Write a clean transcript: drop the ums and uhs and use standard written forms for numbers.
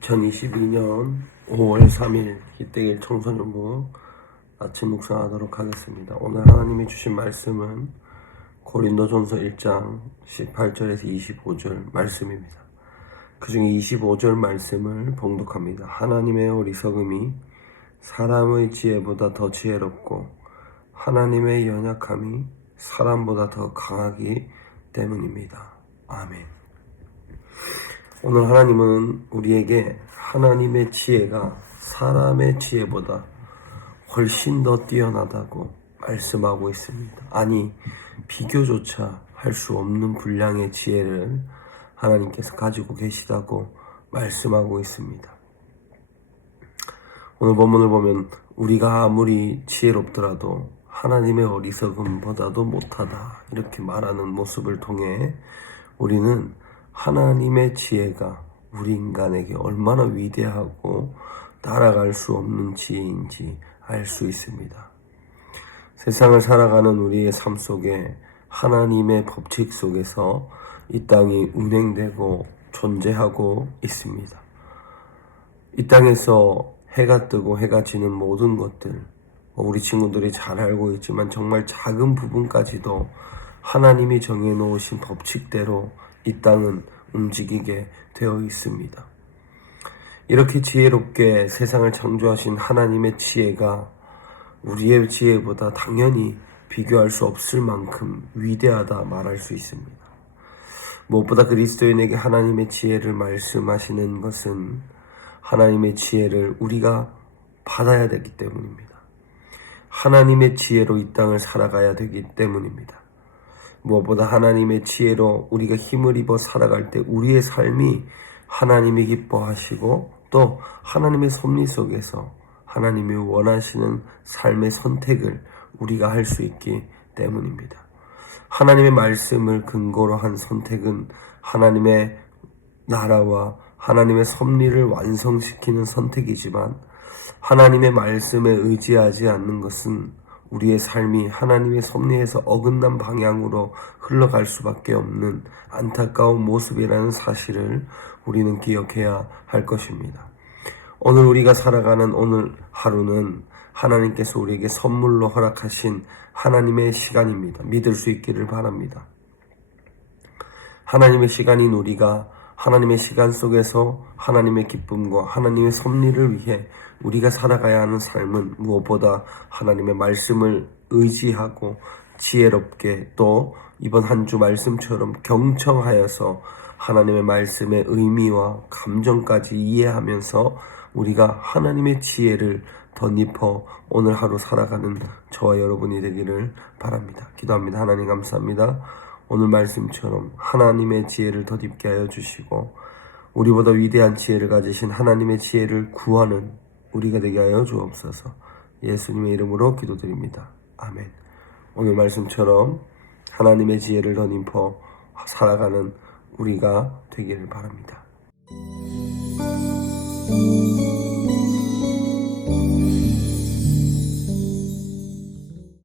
(2022년 5월 3일) 기대길 청소년부 아침 묵상하도록 하겠습니다. 오늘 하나님이 주신 말씀은 고린도전서 1장 18절에서 25절 말씀입니다. 그 중에 25절 말씀을 봉독합니다. 하나님의 어리석음이 사람의 지혜보다 더 지혜롭고 하나님의 연약함이 사람보다 더 강하기 때문입니다. 아멘. 오늘 하나님은 우리에게 하나님의 지혜가 사람의 지혜보다 훨씬 더 뛰어나다고 말씀하고 있습니다. 아니, 비교조차 할 수 없는 분량의 지혜를 하나님께서 가지고 계시다고 말씀하고 있습니다. 오늘 본문을 보면 우리가 아무리 지혜롭더라도 하나님의 어리석음보다도 못하다 이렇게 말하는 모습을 통해 우리는 하나님의 지혜가 우리 인간에게 얼마나 위대하고 따라갈 수 없는 지혜인지 알 수 있습니다. 세상을 살아가는 우리의 삶 속에 하나님의 법칙 속에서 이 땅이 운행되고 존재하고 있습니다. 이 땅에서 해가 뜨고 해가 지는 모든 것들, 우리 친구들이 잘 알고 있지만 정말 작은 부분까지도 하나님이 정해놓으신 법칙대로 이 땅은 움직이게 되어 있습니다. 이렇게 지혜롭게 세상을 창조하신 하나님의 지혜가 우리의 지혜보다 당연히 비교할 수 없을 만큼 위대하다 말할 수 있습니다. 무엇보다 그리스도인에게 하나님의 지혜를 말씀하시는 것은 하나님의 지혜를 우리가 받아야 되기 때문입니다. 하나님의 지혜로 이 땅을 살아가야 되기 때문입니다. 무엇보다 하나님의 지혜로 우리가 힘을 입어 살아갈 때 우리의 삶이 하나님이 기뻐하시고 또 하나님의 섭리 속에서 하나님이 원하시는 삶의 선택을 우리가 할 수 있기 때문입니다. 하나님의 말씀을 근거로 한 선택은 하나님의 나라와 하나님의 섭리를 완성시키는 선택이지만 하나님의 말씀에 의지하지 않는 것은 우리의 삶이 하나님의 섭리에서 어긋난 방향으로 흘러갈 수밖에 없는 안타까운 모습이라는 사실을 우리는 기억해야 할 것입니다. 오늘 우리가 살아가는 오늘 하루는 하나님께서 우리에게 선물로 허락하신 하나님의 시간입니다. 믿을 수 있기를 바랍니다. 하나님의 시간인 우리가 하나님의 시간 속에서 하나님의 기쁨과 하나님의 섭리를 위해 우리가 살아가야 하는 삶은 무엇보다 하나님의 말씀을 의지하고 지혜롭게 또 이번 한 주 말씀처럼 경청하여서 하나님의 말씀의 의미와 감정까지 이해하면서 우리가 하나님의 지혜를 덧입어 오늘 하루 살아가는 저와 여러분이 되기를 바랍니다. 기도합니다. 하나님 감사합니다. 오늘 말씀처럼 하나님의 지혜를 덧입게 하여 주시고 우리보다 위대한 지혜를 가지신 하나님의 지혜를 구하는 우리가 되게 하여 주옵소서. 예수님의 이름으로 기도드립니다. 아멘. 오늘 말씀처럼 하나님의 지혜를 덧입어 살아가는 우리가 되기를 바랍니다.